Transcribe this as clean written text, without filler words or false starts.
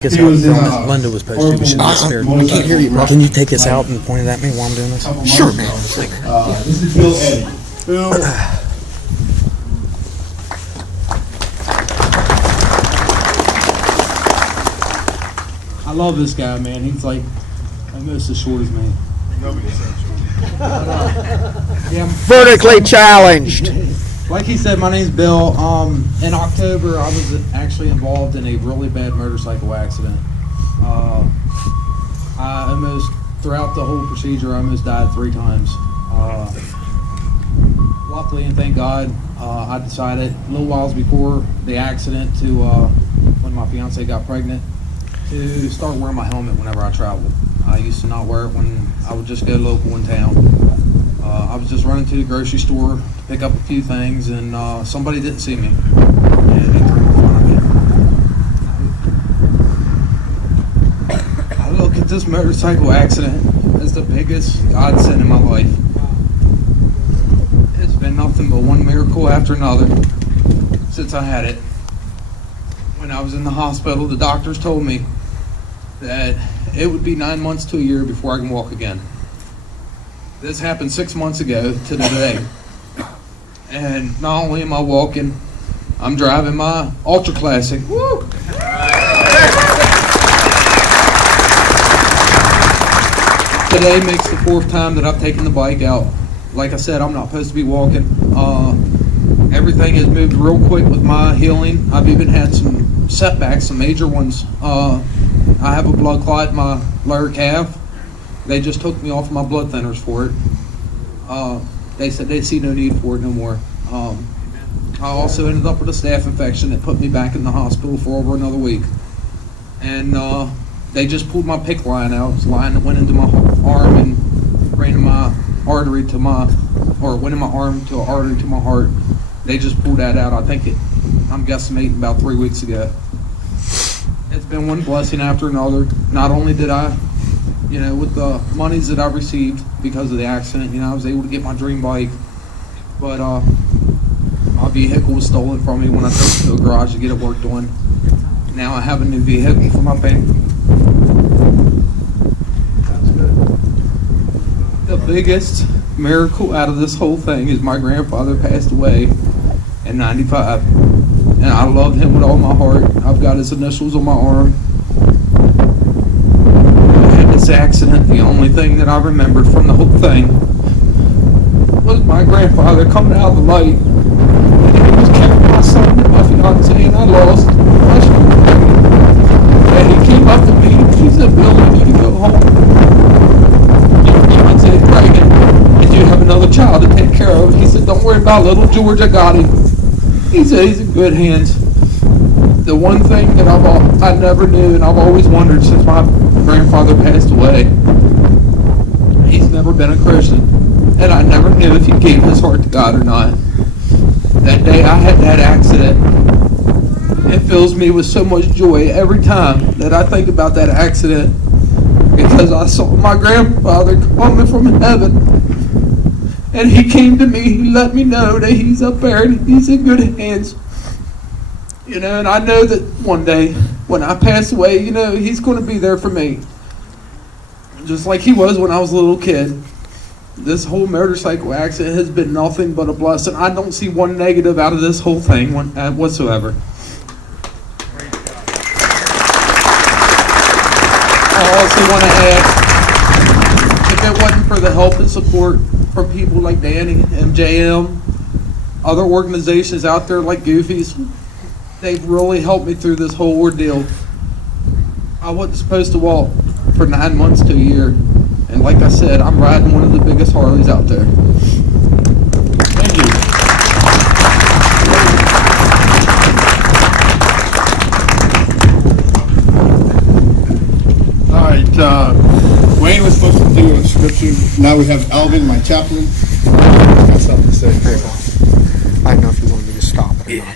Us out from Linda was supposed to. We should get spared. I can't hear you, bro. Can you take us out and point it at me while I'm doing this? Sure, man. This is Bill Eddy. Bill. I love this guy, man. He's like almost as short as me. Nobody's Yeah, vertically challenged. like he said, my name's Bill. In October, I was actually involved in a really bad motorcycle accident. I almost, throughout the whole procedure, I almost died 3 times. Luckily, and thank God, I decided a little while before the accident to, when my fiance got pregnant, to start wearing my helmet whenever I traveled. I used to not wear it when I would just go local in town. I was just running to the grocery store to pick up a few things, and somebody didn't see me, and they turned in front of me. I look at this motorcycle accident as the biggest godsend in my life. It's been nothing but one miracle after another since I had it. When I was in the hospital, the doctors told me that it would be 9 months to a year before I can walk again. This happened 6 months ago to the day. And not only am I walking, I'm driving my Ultra Classic. Woo! Today makes the 4th time that I've taken the bike out. Like I said, I'm not supposed to be walking. Everything has moved real quick with my healing. I've even had some setbacks, some major ones. I have a blood clot in my lower calf. They just took me off my blood thinners for it. They said they see no need for it no more. I also ended up with a staph infection that put me back in the hospital for over another week. And they just pulled my PICC line out. It was a line that went into my arm and ran in my artery to my, or went in my arm to an artery to my heart. They just pulled that out. I'm guesstimating about 3 weeks ago. It's been one blessing after another. Not only did I, with the monies that I've received because of the accident, I was able to get my dream bike, but my vehicle was stolen from me when I took it to a garage to get it worked on. Now I have a new vehicle for my family. The biggest miracle out of this whole thing is my grandfather passed away in '95, and I love him with all my heart. I've got his initials on my arm. This accident, the only thing that I remembered from the whole thing was my grandfather coming out of the light, and he was carrying my son and my fiance, and I lost my son. And he came up to me and he said, "Bill, you need to go home. Your fiance's pregnant, and you have another child to take care of." He said, "Don't worry about little George, I got him." He said he's in good hands. The one thing that I never knew, and I've always wondered since my grandfather passed away, he's never been a Christian, and I never knew if he gave his heart to God or not. That day I had that accident, it fills me with so much joy every time that I think about that accident, because I saw my grandfather coming from heaven, and he came to me, he let me know that he's up there and he's in good hands. And I know that one day, when I pass away, he's going to be there for me. Just like he was when I was a little kid. This whole motorcycle accident has been nothing but a blessing. I don't see one negative out of this whole thing whatsoever. I also want to add, if it wasn't for the help and support from people like Danny, MJM, other organizations out there like Goofy's, they've really helped me through this whole ordeal. I wasn't supposed to walk for 9 months to a year. And like I said, I'm riding one of the biggest Harleys out there. Thank you. All right, Wayne was supposed to do a description. Now we have Alvin, my chaplain. Got something to say. I don't know if you want me to stop it or not.